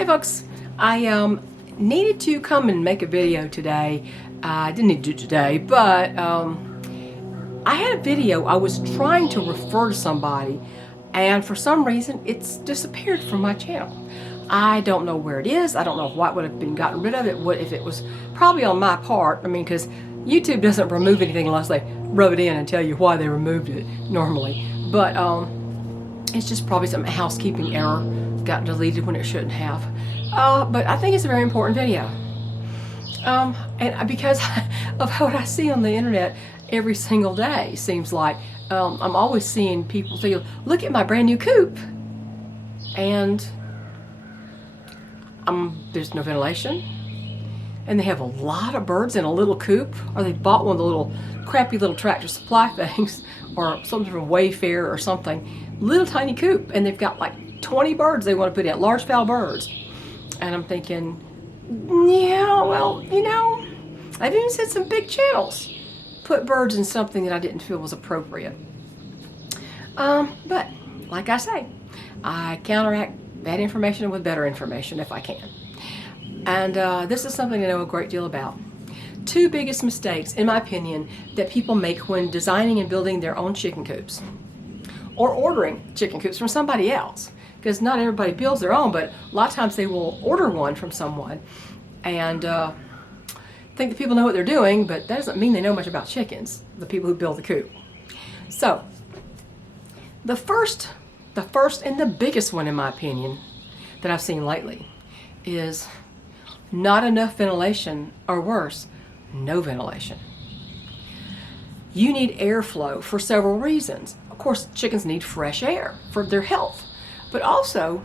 Hey folks, I needed to come and make a video today. I didn't need to do it today, but I had a video I was trying to refer to somebody, and for some reason it's disappeared from my channel. I don't know where it is. I don't know what would have been gotten rid of it. What if it was probably on my part? I mean, because YouTube doesn't remove anything unless they rub it in and tell you why they removed it normally. But it's just probably some housekeeping error. Got deleted when it shouldn't have. But I think it's a very important video. And because of what I see on the internet every single day, seems like I'm always seeing people say, look at my brand new coop. And there's no ventilation. And they have a lot of birds in a little coop, or they bought one of the little crappy little Tractor Supply things, or something from Wayfair or something. Little tiny coop, and they've got like 20 birds they want to put in, large fowl birds. And I'm thinking, yeah, well, you know, I've even seen some big channels put birds in something that I didn't feel was appropriate. But like I say, I counteract bad information with better information if I can. And this is something I know a great deal about. Two biggest mistakes, in my opinion, that people make when designing and building their own chicken coops, or ordering chicken coops from somebody else. Because not everybody builds their own, but a lot of times they will order one from someone and think that people know what they're doing, but that doesn't mean they know much about chickens, the people who build the coop. So, the first and the biggest one, in my opinion, that I've seen lately is not enough ventilation, or worse, no ventilation. You need airflow for several reasons. Of course, chickens need fresh air for their health. But also,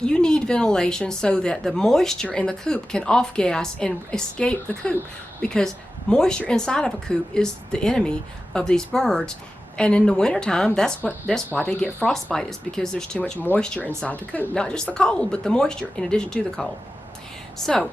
you need ventilation so that the moisture in the coop can off-gas and escape the coop, because moisture inside of a coop is the enemy of these birds. And in the wintertime, that's why they get frostbite, is because there's too much moisture inside the coop. Not just the cold, but the moisture in addition to the cold. So,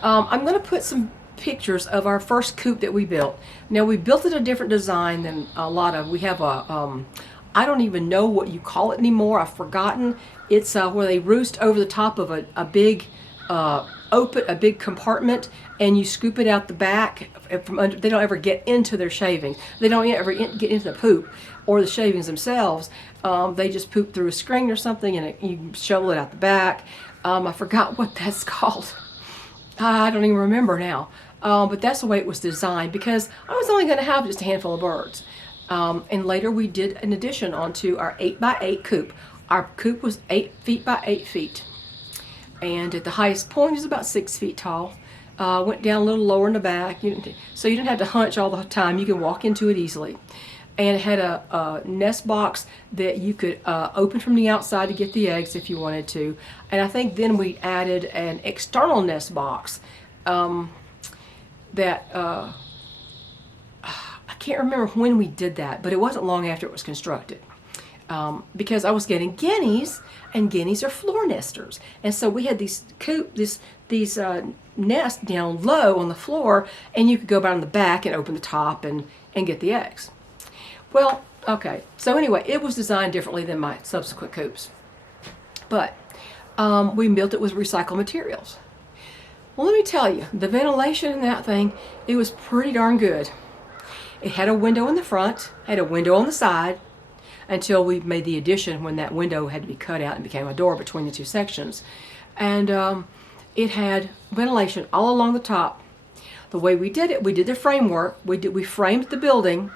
I'm going to put some pictures of our first coop that we built. Now, we built it a different design than a lot of. We have a I don't even know what you call it anymore. I've forgotten. It's where they roost over the top of a big a big compartment, and you scoop it out the back from under. They don't ever get into their shavings. They don't ever get into the poop or the shavings themselves. They just poop through a screen or something, and you shovel it out the back. I forgot what that's called. I don't even remember now. But that's the way it was designed, because I was only going to have just a handful of birds. And later we did an addition onto our 8x8 coop. Our coop was 8 feet by 8 feet. And at the highest point is about 6 feet tall. Went down a little lower in the back, so you didn't have to hunch all the time. You can walk into it easily. And it had a nest box that you could open from the outside to get the eggs if you wanted to. And I think then we added an external nest box that I can't remember when we did that, but it wasn't long after it was constructed. Because I was getting guineas, and guineas are floor nesters. And so we had these nests down low on the floor, and you could go around the back and open the top and get the eggs. Well, okay, so anyway, it was designed differently than my subsequent coops. But we built it with recycled materials. Well, let me tell you, the ventilation in that thing, it was pretty darn good. It had a window in the front, had a window on the side, until we made the addition when that window had to be cut out and became a door between the two sections. And it had ventilation all along the top. The way we did it, we did the framework, we framed the building,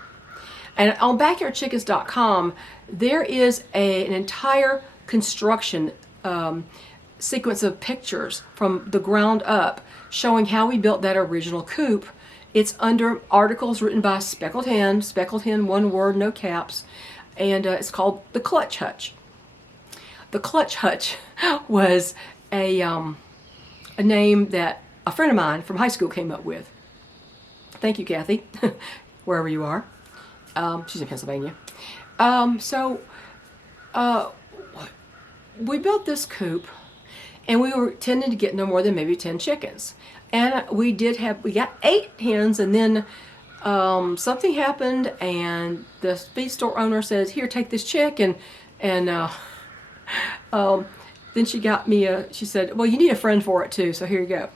and on backyardchickens.com there is an entire construction sequence of pictures from the ground up showing how we built that original coop. It's under articles written by Speckled Hen, one word, no caps, and it's called The Clutch Hutch. The Clutch Hutch was a name that a friend of mine from high school came up with. Thank you, Kathy, wherever you are. She's in Pennsylvania. We built this coop, and we were tending to get no more than maybe 10 chickens. And we got 8 hens, and then something happened, and the feed store owner says, "Here, take this chick," and then she got me she said, well, you need a friend for it too, so here you go.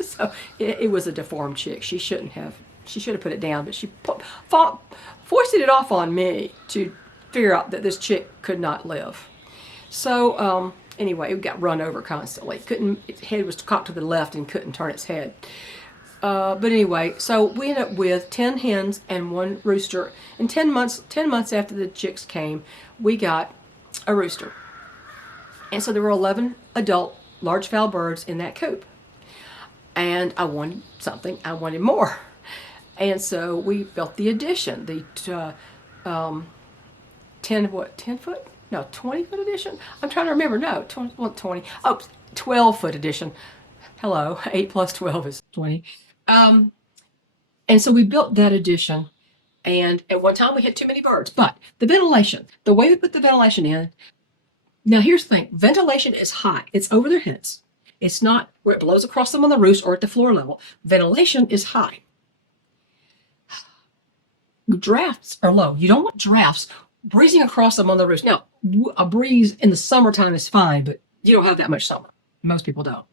So it was a deformed chick. She should have put it down, but she foisted it off on me to figure out that this chick could not live. So anyway, it got run over constantly. Its head was cocked to the left and couldn't turn its head. But anyway, so we ended up with 10 hens and 1 rooster. And 10 months after the chicks came, we got a rooster. And so there were 11 adult large fowl birds in that coop. And I wanted something. I wanted more. And so we built the addition, the 10 foot? No, 20 foot addition? I'm trying to remember. No, 20. Oh, 12-foot addition. Hello, 8 plus 12 is 20. And so we built that addition, and at one time we had too many birds. But the ventilation, the way we put the ventilation in, now here's the thing, ventilation is high. It's over their heads. It's not where it blows across them on the roost or at the floor level. Ventilation is high. Drafts are low. You don't want drafts breezing across them on the roost. Now, a breeze in the summertime is fine, but you don't have that much summer. Most people don't,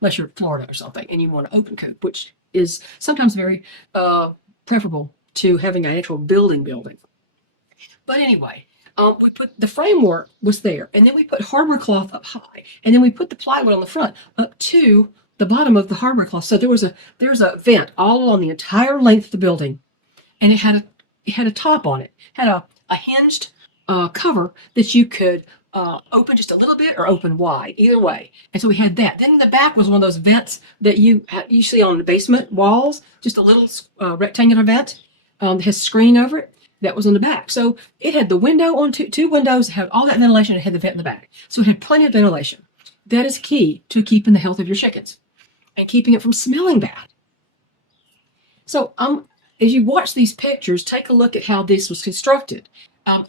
unless you're in Florida or something and you want an open coop, which is sometimes very preferable to having an actual building. But anyway, we put the framework was there, and then we put hardware cloth up high, and then we put the plywood on the front up to the bottom of the hardware cloth. So there's a vent all along the entire length of the building, and it had a top on it. It had a hinged cover that you could open just a little bit or open wide, either way. And so we had that. Then in the back was one of those vents that you see on the basement walls, just a little rectangular vent that has a screen over it. That was on the back. So it had the window on two windows, it had all that ventilation, it had the vent in the back. So it had plenty of ventilation. That is key to keeping the health of your chickens and keeping it from smelling bad. So as you watch these pictures, take a look at how this was constructed.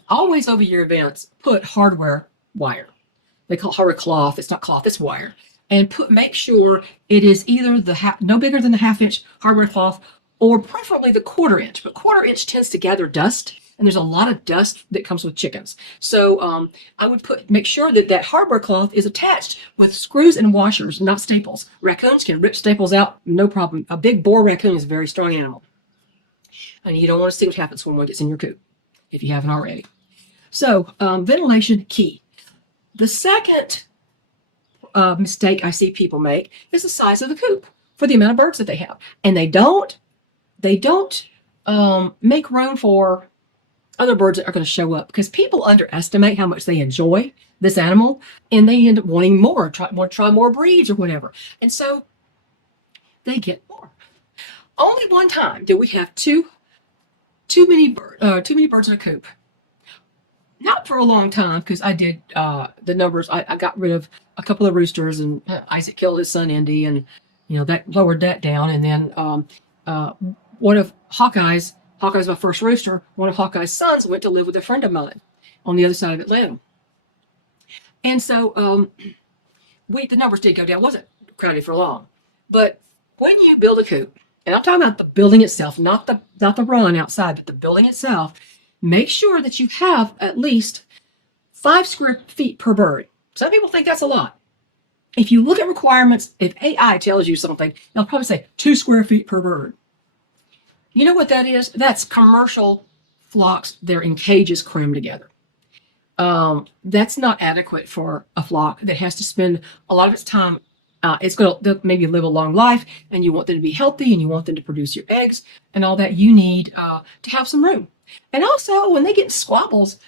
Always over your events, put hardware wire. They call it hardware cloth. It's not cloth, it's wire. And make sure it is either no bigger than the 1/2 inch hardware cloth, or preferably the 1/4 inch. But 1/4 inch tends to gather dust, and there's a lot of dust that comes with chickens. So I would make sure that hardware cloth is attached with screws and washers, not staples. Raccoons can rip staples out, no problem. A big boar raccoon is a very strong animal. And you don't want to see what happens when one gets in your coop, if you haven't already. So ventilation, key. The second mistake I see people make is the size of the coop for the amount of birds that they have. And they don't make room for other birds that are going to show up, because people underestimate how much they enjoy this animal, and they end up wanting more, want to try more breeds or whatever. And so they get more. Only one time did we have too many birds in a coop. Not for a long time, because I did the numbers. I got rid of a couple of roosters, and Isaac killed his son Indy, and that lowered that down. And then one of Hawkeye's my first rooster. One of Hawkeye's sons went to live with a friend of mine on the other side of Atlanta. And so the numbers did go down. It wasn't crowded for long, but when you build a coop, and I'm talking about the building itself, not the run outside, but the building itself, make sure that you have at least 5 square feet per bird. Some people think that's a lot. If you look at requirements, if AI tells you something, they'll probably say 2 square feet per bird. You know what that is? That's commercial flocks. They're in cages crammed together. That's not adequate for a flock that has to spend a lot of its time. They'll maybe live a long life, and you want them to be healthy, and you want them to produce your eggs and all that. You need to have some room. And also, when they get squabbles,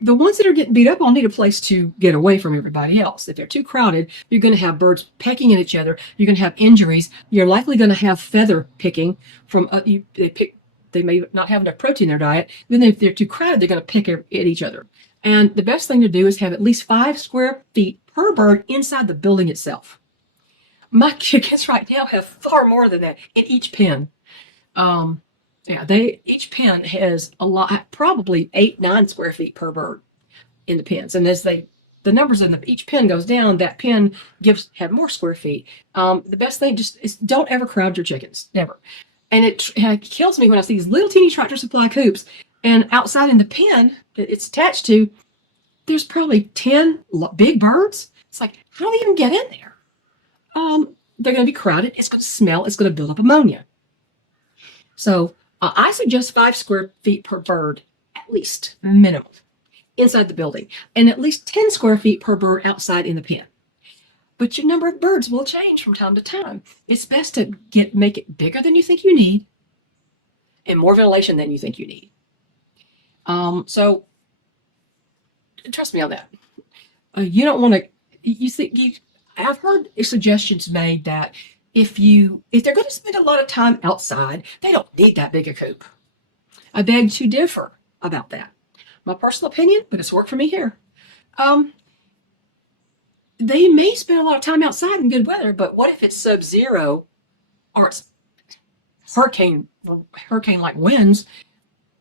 the ones that are getting beat up on need a place to get away from everybody else. If they're too crowded, you're going to have birds pecking at each other. You're going to have injuries. You're likely going to have feather picking from they may not have enough protein in their diet. Then if they're too crowded, they're going to pick at each other. And the best thing to do is have at least 5 square feet per bird inside the building itself. My chickens right now have far more than that in each pen. Each pen has a lot, probably 8-9 square feet per bird in the pens. And as the numbers in each pen goes down, that pen have more square feet. The best thing is don't ever crowd your chickens, never. And it kills me when I see these little teeny Tractor Supply coops, and outside in the pen that it's attached to, there's probably 10 big birds. It's like, how do they even get in there? They're going to be crowded. It's going to smell. It's going to build up ammonia. So I suggest 5 square feet per bird, at least, minimum, inside the building, and at least 10 square feet per bird outside in the pen. But your number of birds will change from time to time. It's best to make it bigger than you think you need and more ventilation than you think you need. So trust me on that. You don't want to, I've heard suggestions made that if they're going to spend a lot of time outside, they don't need that big a coop. I beg to differ about that. My personal opinion, but it's worked for me here. They may spend a lot of time outside in good weather, but what if it's sub-zero or it's hurricane-like winds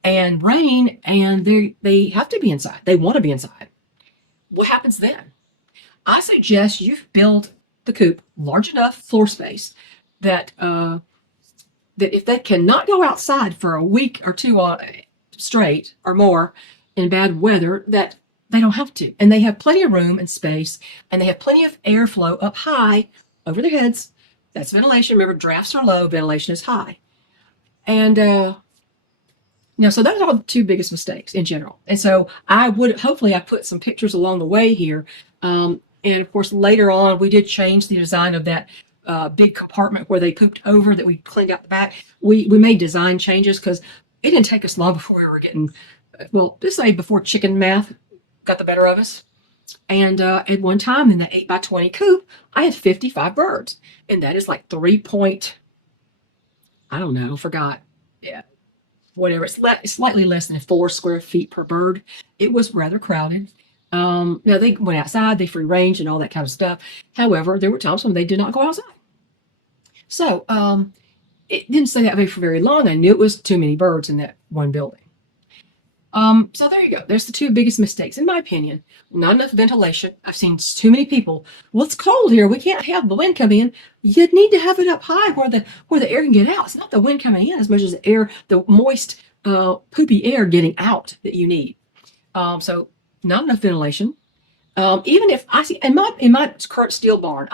and rain, and they have to be inside. They want to be inside. What happens then? I suggest you build the coop large enough floor space that if they cannot go outside for a week or two straight or more in bad weather, that they don't have to. And they have plenty of room and space, and they have plenty of airflow up high over their heads. That's ventilation. Remember, drafts are low, ventilation is high. And so those are the 2 biggest mistakes in general. And so hopefully I put some pictures along the way here. And of course, later on, we did change the design of that big compartment where they pooped over that we cleaned out the back. We made design changes because it didn't take us long before we were getting, just say before chicken math got the better of us. And at one time in the 8x20 coop, I had 55 birds. And that is like 3 point, I don't know, forgot. Yeah, whatever. It's slightly less than 4 square feet per bird. It was rather crowded. Now they went outside, they free range and all that kind of stuff. However, there were times when they did not go outside. So it didn't stay that way for very long. I knew it was too many birds in that one building. So there you go. There's the 2 biggest mistakes, in my opinion. Not enough ventilation. I've seen too many people. Well, it's cold here. We can't have the wind come in. You need to have it up high where the air can get out. It's not the wind coming in as much as the moist, poopy air getting out that you need. So not enough ventilation. Even if I see in my current steel barn,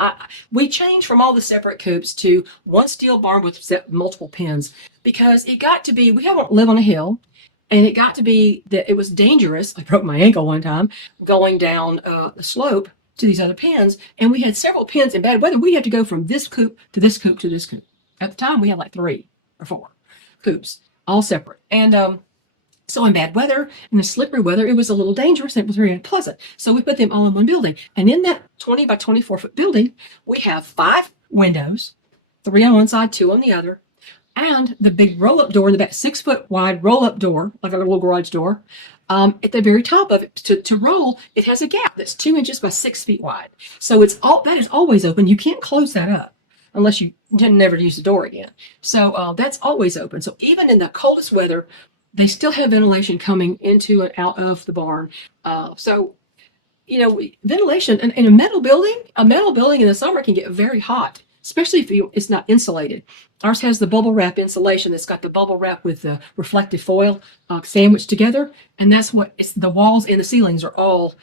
we changed from all the separate coops to one steel barn with multiple pens because it got to be, we haven't live on a hill. And it got to be that it was dangerous. I broke my ankle one time going down the slope to these other pens. And we had several pens in bad weather. We had to go from this coop to this coop to this coop. At the time, we had like 3 or 4 coops, all separate. And so in bad weather, in the slippery weather, it was a little dangerous. And it was very unpleasant. So we put them all in one building. And in that 20 by 24 foot building, we have 5 windows, 3 on one side, 2 on the other. And the big roll-up door in the back, 6 foot wide roll-up door, like a little garage door. At the very top of it, to roll, it has a gap that's 2 inches by 6 feet wide. So that is always open. You can't close that up unless you never use the door again. So that's always open. So even in the coldest weather, they still have ventilation coming into and out of the barn. Ventilation in a metal building in the summer can get very hot, especially if it's not insulated. Ours has the bubble wrap insulation that's got the bubble wrap with the reflective foil sandwiched together. And that's what the walls and the ceilings are all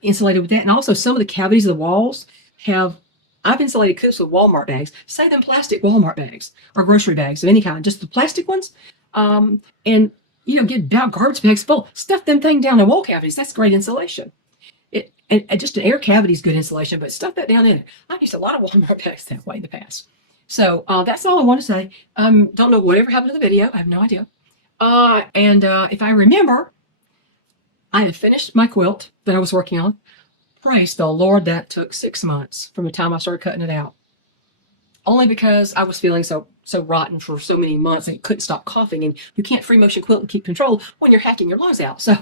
insulated with that. And also some of the cavities of the walls I've insulated coops with Walmart bags, say them plastic Walmart bags or grocery bags of any kind, just the plastic ones. Get garbage bags full, stuff them thing down in wall cavities. That's great insulation. And just an air cavity is good insulation, but stuff that down in it. I've used a lot of Walmart bags that way in the past. So that's all I want to say. Don't know whatever happened to the video. I have no idea. If I remember, I had finished my quilt that I was working on. Praise the Lord, that took 6 months from the time I started cutting it out. Only because I was feeling so rotten for so many months and couldn't stop coughing. And you can't free motion quilt and keep control when you're hacking your lungs out. So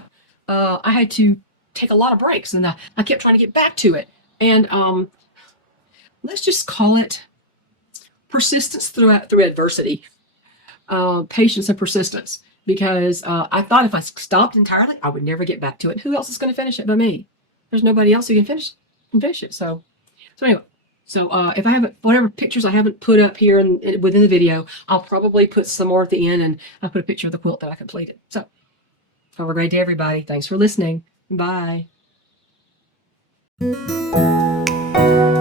I had to take a lot of breaks, and I kept trying to get back to it. And let's just call it persistence through adversity, patience and persistence. Because I thought if I stopped entirely, I would never get back to it. Who else is going to finish it but me? There's nobody else who can finish it. So anyway. So if I haven't, whatever pictures I haven't put up here within the video, I'll probably put some more at the end, and I'll put a picture of the quilt that I completed. So have a great day, everybody. Thanks for listening. Bye. you.